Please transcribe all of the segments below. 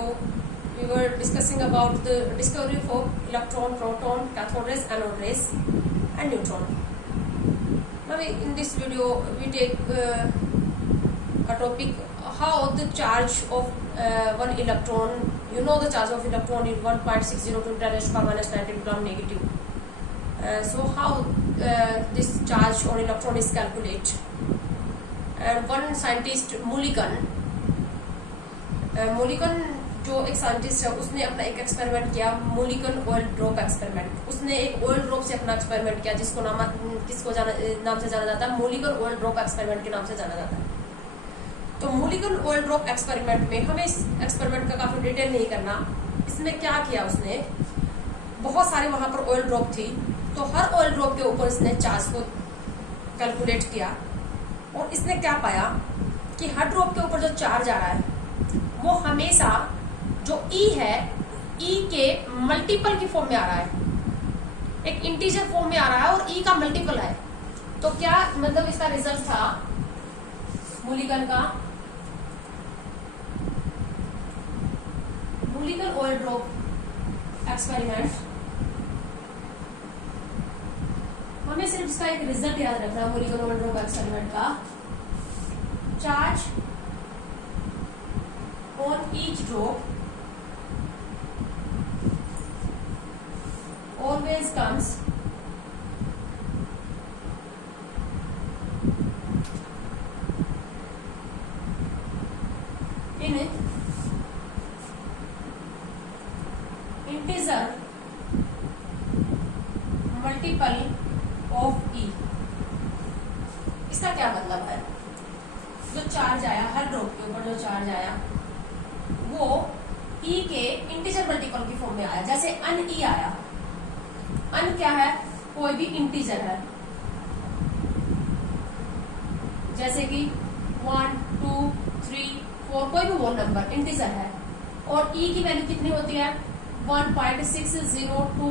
video, we were discussing about the discovery of electron, proton, cathode rays, anode rays, and neutron. Now, in this video, we take a topic how the charge of one electron. You know the charge of electron is 1.602 × 10⁻⁹ coulomb negative. So how this charge on electron is calculated? And one scientist Mulliken जो एक scientist है उसने अपना एक experiment किया, Mulliken oil drop experiment. उसने एक oil drop से अपना एक्सपेरिमेंट किया जिसको नाम से जाना जाता है, मुलिकन ऑयल ड्रॉप एक्सपेरिमेंट के नाम से जाना जाता है। तो मुलिकन ऑयल ड्रॉप एक्सपेरिमेंट में हमें इस एक्सपेरिमेंट का काफी डिटेल नहीं करना। इसमें क्या किया उसने, बहुत सारे वहां पर ऑयल ड्रॉप थी, तो हर ऑयल ड्रॉप के ऊपर इसने चार्ज को कैलकुलेट किया और इसने क्या पाया कि हर ड्रॉप के ऊपर जो चार्ज आ रहा है वो हमेशा जो E है, E के मल्टीपल की फॉर्म में आ रहा है, एक इंटीजर फॉर्म में आ रहा है और E का मल्टीपल है। तो क्या मतलब इसका रिजल्ट था मुलिकन का, मुलिकन ऑयल ड्रॉप एक्सपेरिमेंट। हमें सिर्फ इसका एक रिजल्ट याद रखना है मुलिकन ऑयल ड्रॉप एक्सपेरिमेंट का। Charge on each drop always comes in integer multiple of E। इसका क्या मतलब है, जो चार्ज आया हर ड्रॉप के ऊपर, जो चार्ज आया वो E के इंटीजर मल्टीपल की फॉर्म में आया। जैसे अन E आया, अन क्या है, कोई भी इंटीजर है, जैसे कि 1, 2, 3, 4 कोई भी वो नंबर इंटीजर है और E की वैल्यू कितनी होती है 1.602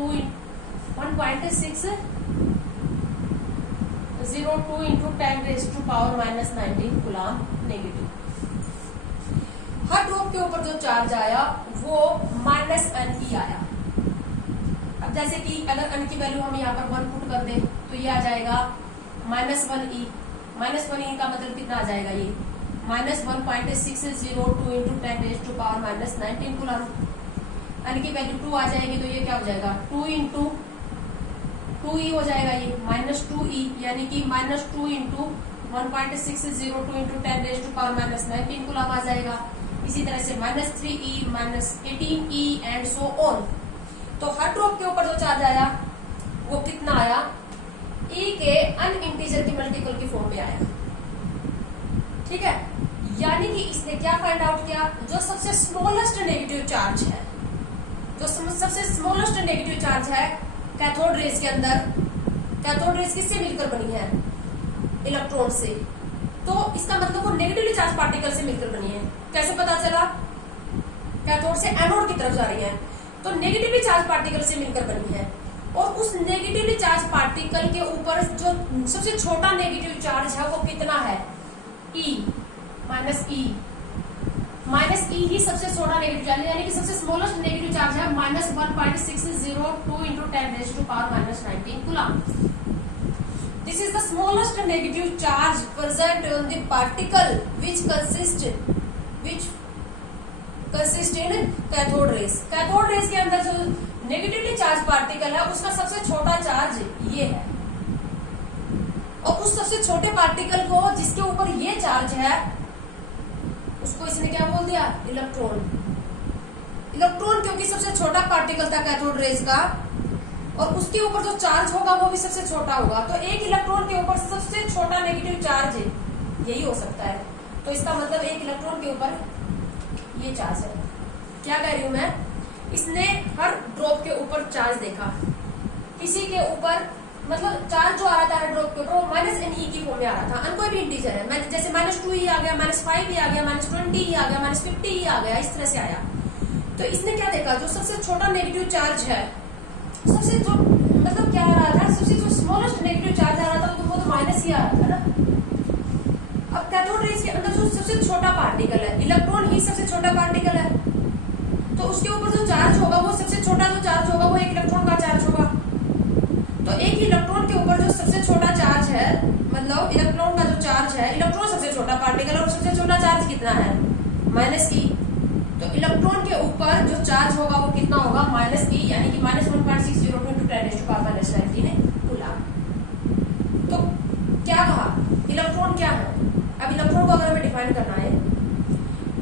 into 10⁻⁻⁹ कूलम नेगेटिव। हर ड्रॉप के ऊपर जो चार्ज आया वो -1e आया। अब जैसे कि अगर n की वैल्यू हम यहाँ पर 1 पुट कर दें तो ये आ जाएगा -1e। -1e का मतलब कितना आ जाएगा, ये -1.602 into 10⁻⁻⁹ कूलम। n की वैल्यू 2 आ जाएगी तो ये क्या हो जाएगा 2 into 2e हो जाएगा, ये -2e यानी कि -2 into 1.602 into 10⁻⁻⁹ कूलम आ जाएगा। इसी तरह से -3e, -18e and so on. तो हर ड्रॉप के ऊपर जो चार्ज आया वो कितना आया, E के अन इंटीजर की मल्टीपल की फॉर्म में आया। ठीक है, यानी कि इसने क्या फाइंड आउट किया, जो सबसे स्मॉलेस्ट नेगेटिव चार्ज है, जो सबसे स्मॉलेस्ट नेगेटिव चार्ज है कैथोड रेज के अंदर। कैथोड रेज किससे मिलकर बनी है, इलेक्ट्रॉन से। तो इसका मतलब वो नेगेटिवली चार्ज पार्टिकल से मिलकर बनी है। कैसे पता चला, कैथोड से एनोड की तरफ जा रही है तो नेगेटिवली चार्ज पार्टिकल से मिलकर बनी है। और उस नेगेटिवली चार्ज पार्टिकल के ऊपर जो सबसे छोटा नेगेटिव चार्ज है वो कितना है, E -E ही सबसे छोटा नेगेटिव चार्ज यानी कि सबसे स्मॉलेस्ट नेगेटिव चार्ज है -1.602 into 10⁻⁻⁹ coulomb. This is the smallest negative charge present on the particle which consist in cathode rays। Cathode rays के अंदर जो नेगेटिवली चार्ज पार्टिकल है उसका सबसे छोटा चार्ज ये है, और उस सबसे छोटे पार्टिकल को जिसके ऊपर ये चार्ज है उसको इसने क्या बोल दिया, इलेक्ट्रॉन। इलेक्ट्रॉन क्योंकि सबसे छोटा पार्टिकल था कैथोड रेज का और उसके ऊपर जो चार्ज होगा वो भी सबसे छोटा होगा, तो एक इलेक्ट्रॉन के ऊपर सबसे छोटा नेगेटिव चार्ज यही हो सकता है। तो इसका मतलब एक इलेक्ट्रॉन के ऊपर ये चार्ज है। क्या कह रही हूं मैं, इसने हर ड्रॉप के ऊपर चार्ज देखा, किसी के ऊपर मतलब चार्ज जो आ रहा था हर ड्रॉप के ऊपर वो -ne की फॉर्म में आ रहा था। कोई भी इंटीजर है, जैसे -2e आ गया, -5e आ गया, -20e आ गया, -50e आ गया, इस तरह से आया। तो इसने क्या देखा, जो सबसे छोटा नेगेटिव चार्ज है, सबसे जो मतलब क्या आ रहा था, सबसे जो स्मॉलेस्ट नेगेटिव चार्ज आ रहा था वो तो माइनस ही आ रहा था ना। अब कैथोड रेज के अंदर जो सबसे छोटा पार्टिकल है, इलेक्ट्रॉन ही सबसे छोटा पार्टिकल है, तो उसके ऊपर जो चार्ज होगा वो सबसे छोटा जो चार्ज होगा वो एक इलेक्ट्रॉन का चार्ज होगा। तो एक इलेक्ट्रॉन के ऊपर जो सबसे छोटा चार्ज है, मतलब इलेक्ट्रॉन का जो चार्ज है, इलेक्ट्रॉन सबसे छोटा पार्टिकल और सबसे छोटा चार्ज कितना है, -e। तो इलेक्ट्रॉन के ऊपर जो चार्ज होगा वो कितना होगा, -e, यानी कि -1.602 × 10⁻⁹ कूलम। तो क्या कहा, इलेक्ट्रॉन क्या है। अब इलेक्ट्रॉन को अगर हमें डिफाइन करना है,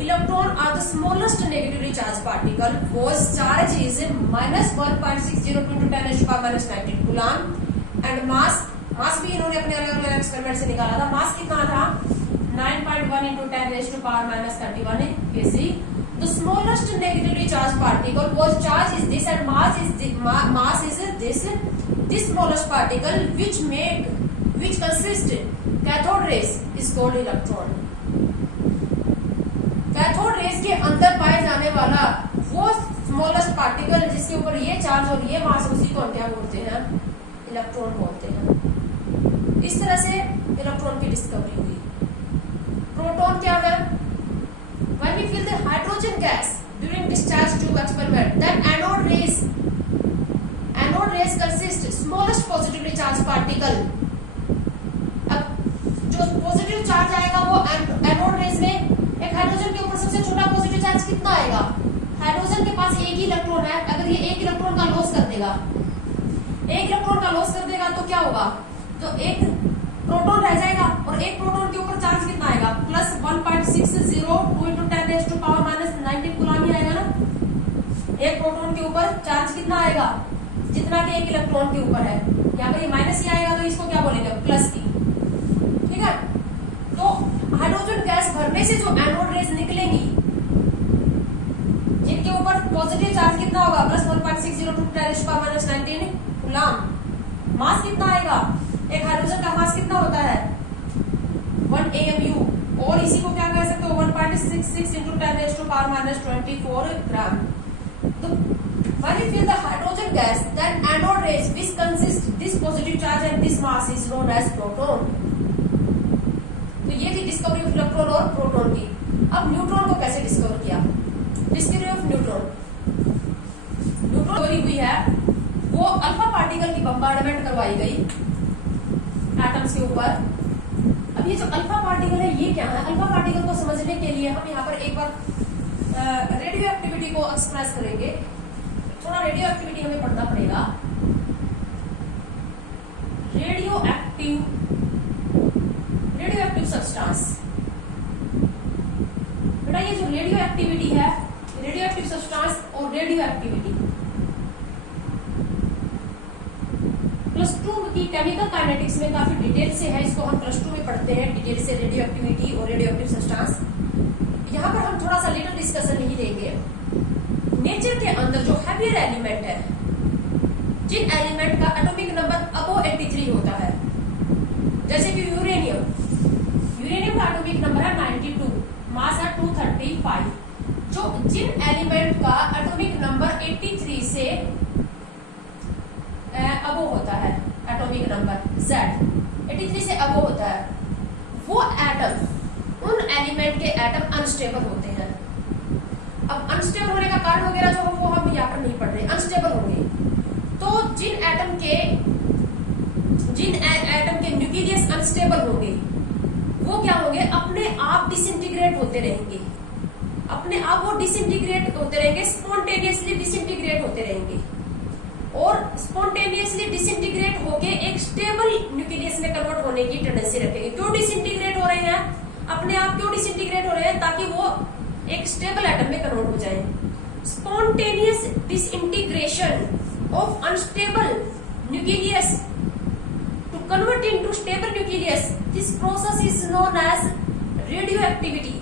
electron are the smallest negatively charge particle whose charge is -1.602 × 10⁻⁹ coulomb and mass भी इन्होंने अपने अलग अलग एक्सपेरिमेंट से निकाला था। मास कितना था, 9.1 × 10⁻31 kg। The smallest negatively charged particle whose charge is this and mass is this smallest particle which consists cathode rays is called electron। Cathode rays के अंदर पाए जाने वाला वो स्मॉलेस्ट पार्टिकल जिसके ऊपर ये चार्ज और ये मास, उसी को हम क्या बोलते हैं, इलेक्ट्रॉन बोलते हैं। इस तरह से इलेक्ट्रॉन की डिस्कवरी हुई। प्रोटॉन क्या है, when we fill the hydrogen gas during discharge tube experiment, then anode rays consist smallest positively charged particle। अब जो पॉजिटिव चार्ज आएगा वो एनोड रेस में, एक हाइड्रोजन के ऊपर सबसे छोटा पॉजिटिव चार्ज कितना आएगा, हाइड्रोजन के पास एक ही इलेक्ट्रॉन है, अगर ये एक इलेक्ट्रॉन का लॉस कर देगा, एक इलेक्ट्रॉन का लॉस कर देगा तो क्या होगा, तो एक प्रोटॉन रह जाएगा और एक प्रोटॉन के ऊपर चार्ज कितना आएगा, +1.602 × 10⁻⁹ कूलम ही आएगा ना। एक प्रोटॉन के ऊपर चार्ज कितना आएगा, जितना कि एक इलेक्ट्रॉन के ऊपर है। यहाँ पर ये माइनस ही आएगा तो इसको क्या बोलेंगे, प्लस की। ठीक है, तो हाइड्रोजन गैस भरने से जो एनोड रेज निकलेंगी, जिनके ऊपर पॉजिटिव चार्ज कितना होगा, +1.602 × 10⁻⁹ कूलम। मास कितना आएगा, एक हाइड्रोजन का मास कितना होता है, 1 AMU, और इसी को क्या कह सकते हो, 1.66 × 10⁻24 ग्राम। तो when you fill the hydrogen gas, then anode rays which consist this positive charge and this mass is known as proton। तो ये थी डिस्कवरी ऑफ इलेक्ट्रॉन और प्रोटॉन की। अब न्यूट्रॉन को कैसे डिस्कवर किया, डिस्कवरी ऑफ न्यूट्रॉन हुई है, वो अल्फा पार्टिकल की बम्बार्डमेंट करवाई गई एटम्स के ऊपर। अब ये जो अल्फा पार्टिकल है ये क्या है, अल्फा पार्टिकल को समझने के लिए हम यहाँ पर एक बार रेडियो एक्टिविटी को एक्सप्रेस करेंगे। थोड़ा रेडियो एक्टिविटी हमें पढ़ना पड़ेगा। रेडियो एक्टिव सब्सटेंस, बेटा ये जो रेडियो एक्टिविटी है, रेडियो एक्टिव सब्सटेंस और रेडियो एक्टिविटी +2 की केमिकल काइनेटिक्स में काफी डिटेल से है, इसको हम +2 में पढ़ते हैं डिटेल से, रेडियो एक्टिविटी और रेडियो एक्टिव सब्सटेंस। यहाँ पर हम थोड़ा सा लिटिल डिस्कशन नहीं देंगे। नेचर के अंदर जो हैवियर एलिमेंट है, जिन एलिमेंट का एटॉमिक नंबर अबव 83 होता है, जैसे कि यूरेनियम का एटॉमिक नंबर है 92, मास है 235। जो जिन एलिमेंट का एटॉमिक नंबर 83 से अबव होता है, एटॉमिक नंबर Z 83 से अबव होता है, वो एटम, उन एलिमेंट के एटम अनस्टेबल होते हैं। अब अनस्टेबल होने का कारण वगैरह जो वो हम यहाँ पर नहीं पढ़ रहे, अनस्टेबल होंगे। तो जिन एटम के न्यूक्लियस अनस्टेबल होंगे वो क्या होंगे, अपने आप डिसइंटीग्रेट होते रहेंगे, अपने आप वो डिसइंटीग्रेट होते रहेंगे, स्पॉन्टेनियसली डिसइंटीग्रेट होते रहेंगे और स्पॉन्टेनियसली डिसइंटीग्रेट होके एक स्टेबल न्यूक्लियस में कन्वर्ट होने की टेंडेंसी रखेंगे। क्यों डिसइंटीग्रेट हो रहे हैं, अपने आप क्यों डिसइंटीग्रेट हो रहे हैं, ताकि वो एक स्टेबल एटम में कन्वर्ट हो जाए। Spontaneous disintegration of unstable nucleus to convert into stable nucleus, this process is known as radioactivity.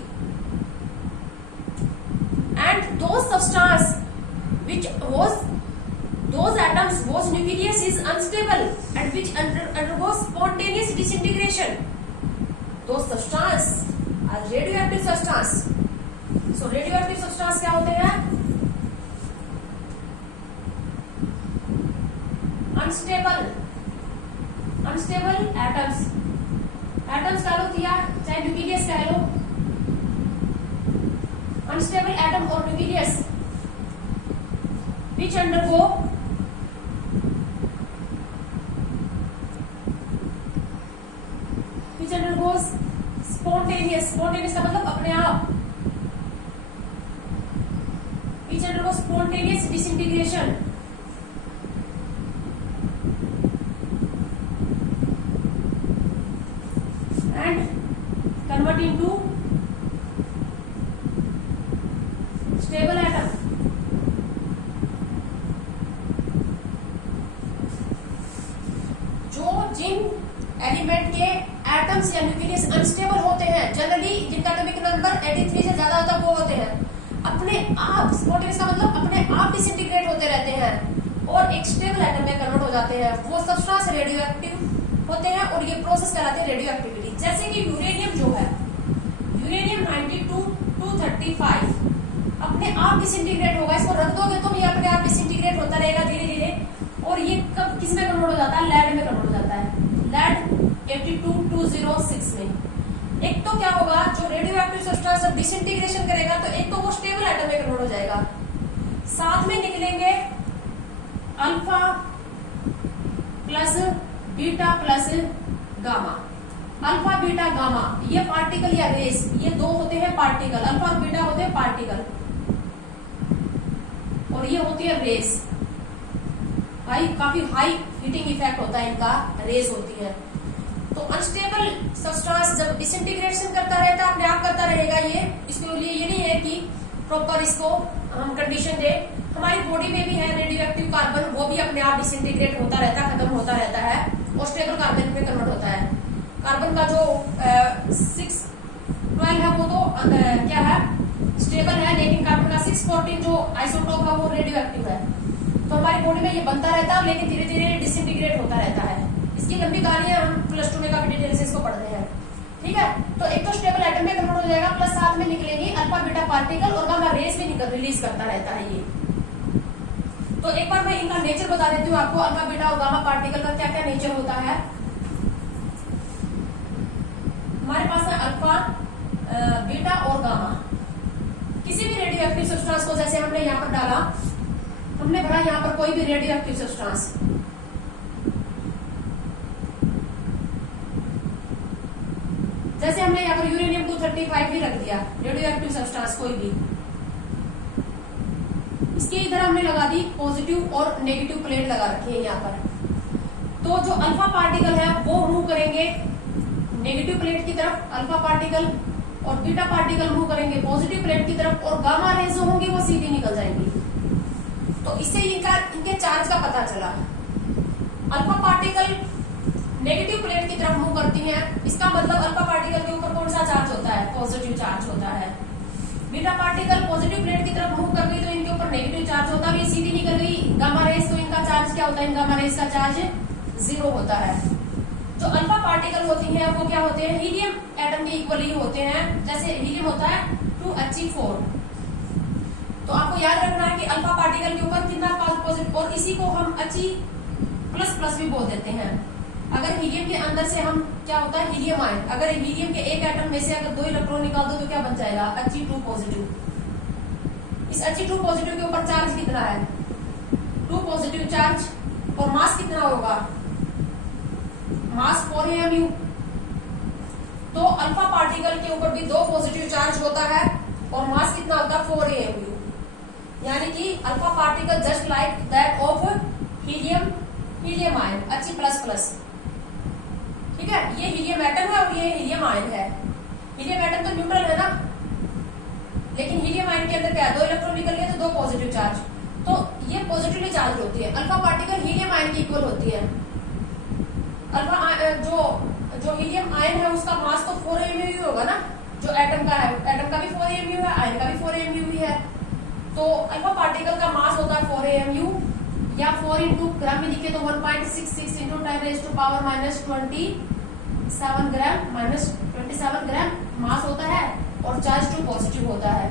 And those substance which those atoms whose nucleus is unstable and which undergoes spontaneous disintegration, those substance are radioactive substance। so radioactive substance क्या होते हैं, unstable atoms कह लो या चाहे nucleus कह लो, unstable atom और nucleus which undergo spontaneous का मतलब अपने आप, which undergo spontaneous disintegration and convert into stable atom. जो जिन एलिमेंट के एटम्स या न्यूक्लियस अनस्टेबल होते हैं, जनरली जिनका एटॉमिक नंबर 83 से ज्यादा होता है वो होते हैं, अपने आप, स्पॉन्टेनियस का मतलब अपने आप डिसइंटीग्रेट होते रहते हैं और एक स्टेबल एटम में कन्वर्ट हो जाते हैं। वो सब्सटेंस रेडियो एक्टिव होते हैं और ये प्रोसेस कहलाते हैं रेडियो एक्टिविटी। जैसे कि यूरेनियम जो है, यूरेनियम 92 235 अपने आप डिसइंटीग्रेट होगा, इसको रख दोगे तुम, ये अपने आप डिसइंटीग्रेट होता रहेगा धीरे धीरे, और ये कब किस में कन्वर्ट हो जाता है, लेड में कन्वर्ट हो जाता है, लेड 82206 में। एक तो क्या होगा, जो रेडियो एक्टिव सब्सटेंस जब डिसइंटीग्रेशन करेगा तो एक तो वो स्टेबल एटम में कन्वर्ट हो जाएगा, साथ में निकलेंगे alpha plus beta plus gamma. Alpha beta gamma ये पार्टिकल या रेस, ये दो होते हैं पार्टिकल, अल्फा और बीटा होते हैं पार्टिकल और ये होती है रेस। काफी हाई हीटिंग इफेक्ट होता है इनका, रेस होती है। तो अनस्टेबल सब्सटेंस जब डिसइंटीग्रेशन करता रहता है, अपने आप करता रहेगा ये, इसके लिए ये नहीं है कि प्रॉपर इसको हम कंडीशन दे। हमारी बॉडी में भी है रेडियो एक्टिव कार्बन, वो भी अपने आप डिसइंटीग्रेट होता रहता है, खत्म होता रहता है और स्टेबल कार्बन में कन्वर्ट होता है। कार्बन का जो 612 है वो तो क्या है, स्टेबल है, लेकिन कार्बन का 614 जो आइसोटोप है वो रेडियो एक्टिव है। तो हमारी बॉडी में ये बनता रहता है लेकिन धीरे धीरे डिसइंटीग्रेट होता रहता है। इसकी लंबी कहानी है, हम प्लस 2 में काफी डिटेल से इसको पढ़ते हैं, ठीक है। तो एक तो स्टेबल एटम में कन्वर्ट हो जाएगा, प्लस साथ में निकलेंगी अल्फा बीटा पार्टिकल और गामा रेस भी रिलीज करता रहता है ये। तो एक बार मैं इनका नेचर बता देती हूँ आपको, अल्फा बीटा और गामा पार्टिकल का क्या क्या नेचर होता है। हमारे पास है अल्फा बीटा और गामा। किसी भी रेडियो एक्टिव सब्सटेंस को जैसे हमने यहाँ पर डाला, हमने भरा यहाँ पर कोई भी रेडियो एक्टिव सब्सटेंस, जैसे हमने यहाँ पर यूरेनियम 235 भी रख दिया, रेडियो एक्टिव सब्सटेंस कोई भी, इसके इधर हमने लगा दी पॉजिटिव और नेगेटिव प्लेट लगा रखी है यहाँ पर। तो जो अल्फा पार्टिकल है वो मूव करेंगे नेगेटिव प्लेट की तरफ, अल्फा पार्टिकल, और बीटा पार्टिकल मूव करेंगे पॉजिटिव प्लेट की तरफ, और गामा रेज जो होंगी वो सीधी निकल जाएंगी। तो इससे इनके चार्ज का पता चला। अल्फा पार्टिकल नेगेटिव प्लेट की तरफ मूव करती हैं, इसका मतलब अल्फा पार्टिकल के ऊपर कौन सा चार्ज होता है, पॉजिटिव चार्ज होता है। बीटा पार्टिकल पॉजिटिव प्लेट की तरफ मूव कर गई तो इनके ऊपर नेगेटिव चार्ज होता है, ये सीधी निकल गई। गामा रेस तो इनका चार्ज क्या होता है, इन गामा रेस का चार्ज 0 होता है। जो अल्फा पार्टिकल होती हैं वो क्या होते हैं, हीलियम एटम के इक्वली होते हैं। जैसे हीलियम होता है 2He4, तो आपको याद रखना है कि अल्फा पार्टिकल के ऊपर कितना पॉजिटिव, और इसी को हम He++ भी बोल देते हैं। अगर हीलियम के अंदर से हम क्या होता है, हीलियम आयन, अगर हीलियम के एक एटम में से अगर 2 इलेक्ट्रॉन निकाल दो तो क्या बन जाएगा, He2 पॉजिटिव। इस He2 पॉजिटिव के ऊपर चार्ज कितना है, 2 पॉजिटिव चार्ज, और मास कितना होगा, मास 4 तो अल्फा पार्टिकल के ऊपर भी 2 पॉजिटिव चार्ज होता है और मास कितना होता है 4 यानी कि alpha particle just like that of helium ion He++। ठीक है, ये हीलियम एटम है और ये हीलियम आयन है। हीलियम एटम तो न्यूट्रल है ना, लेकिन हीलियम आयन के अंदर क्या है, 2 इलेक्ट्रॉन निकल गए तो 2 पॉजिटिव चार्ज, तो ये पॉजिटिवली चार्ज होती है। अल्फा पार्टिकल हीलियम आयन की इक्वल होती है। अल्फा जो हीलियम आयन है उसका मास तो 4 mu होगा ना, जो एटम का है, एटम का भी 4 mu है, आयन का भी 4 mu ही है। तो अल्फा पार्टिकल का मास होता है 4 mu, या 4 इंटू ग्राम में लिखे तो 1.66 इंटू 10⁻⁻27 ग्राम मास होता है और चार्ज 2 पॉजिटिव होता है।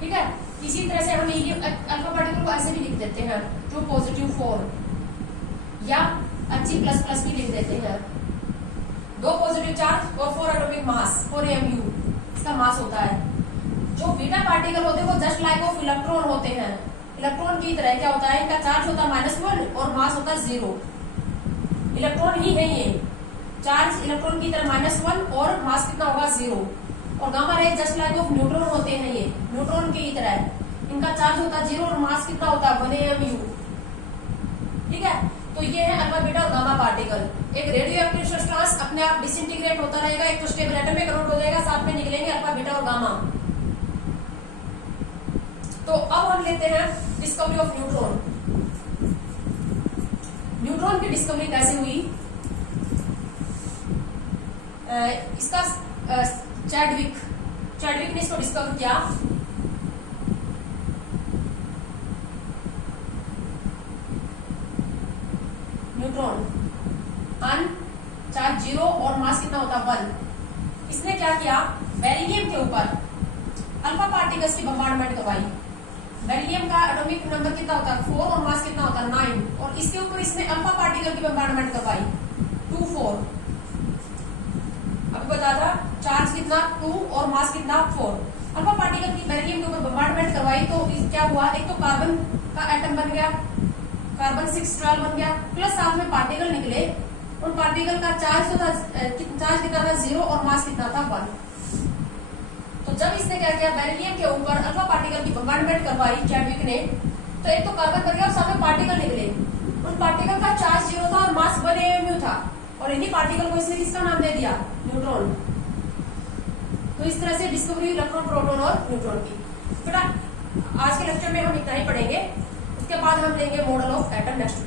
ठीक है, इसी तरह से हम अल्फा पार्टिकल को ऐसे भी लिख देते हैं 2 पॉजिटिव 4, या He++ भी लिख देते हैं। 2 पॉजिटिव चार्ज और 4 एटॉमिक मास, 4 mu इसका मास होता है। जो बीटा पार्टिकल होते हैं वो जस्ट लाइक ऑफ इलेक्ट्रॉन होते हैं, इलेक्ट्रॉन की तरह क्या होता है, इनका चार्ज होता है -1 और मास होता है 0। इलेक्ट्रॉन ही है ये, चार्ज इलेक्ट्रॉन की तरह -1 और मास कितना होगा 0। और gamma ray just like of neutron होते हैं, ये न्यूट्रॉन की तरह, इनका चार्ज होता है 0 और मास कितना होता है 1 mu। ठीक है, तो ये है अल्फा बीटा और गामा पार्टिकल। एक रेडियो एक्टिव सब्सटेंस अपने आप डिसइंटीग्रेट होता रहेगा, एक तो स्टेबल एटम में कन्वर्ट हो जाएगा, साथ में निकलेंगे अल्फा बीटा और गामा। तो अब हम लेते हैं डिस्कवरी ऑफ न्यूट्रॉन। न्यूट्रॉन की डिस्कवरी कैसे हुई, इसका चैडविक ने इसको डिस्कवर किया। न्यूट्रॉन चार्ज 0 और मास कितना होता है 1। इसने क्या किया, बेरिलियम के ऊपर अल्फा पार्टिकल्स की बम्बार्डमेंट करवाई। बेरिलियम का एटॉमिक नंबर कितना होता है 4 और मास कितना होता है 9, और इसके ऊपर इसने अल्फा पार्टिकल की बम्बार्डमेंट करवाई 2 4। अभी बता था चार्ज कितना 2 और मास कितना 4। अल्फा पार्टिकल की बेरिलियम के ऊपर बम्बार्डमेंट करवाई तो क्या हुआ, एक तो कार्बन का एटम बन गया, कार्बन 612 बन गया, प्लस साथ में पार्टिकल निकले। उन पार्टिकल का चार्ज तो था, चार्ज कितना था 0 और मास कितना था 1। तो जब इसने क्या किया, बेरिलियम के ऊपर अल्फा पार्टिकल की बम्बार्डमेंट करवाई चैडविक ने, तो एक तो कार्बन बन गया और साथ में पार्टिकल निकले। उन पार्टिकल का चार्ज 0 था और मास 1 mu था, और इन्हीं पार्टिकल को इसने किसका नाम दे दिया, न्यूट्रॉन। तो इस तरह से डिस्कवरी इलेक्ट्रॉन, प्रोटॉन और न्यूट्रॉन की। बेटा आज के लेक्चर में हम इतना ही पढ़ेंगे, उसके बाद हम लेंगे मॉडल ऑफ एटम नेक्स्ट।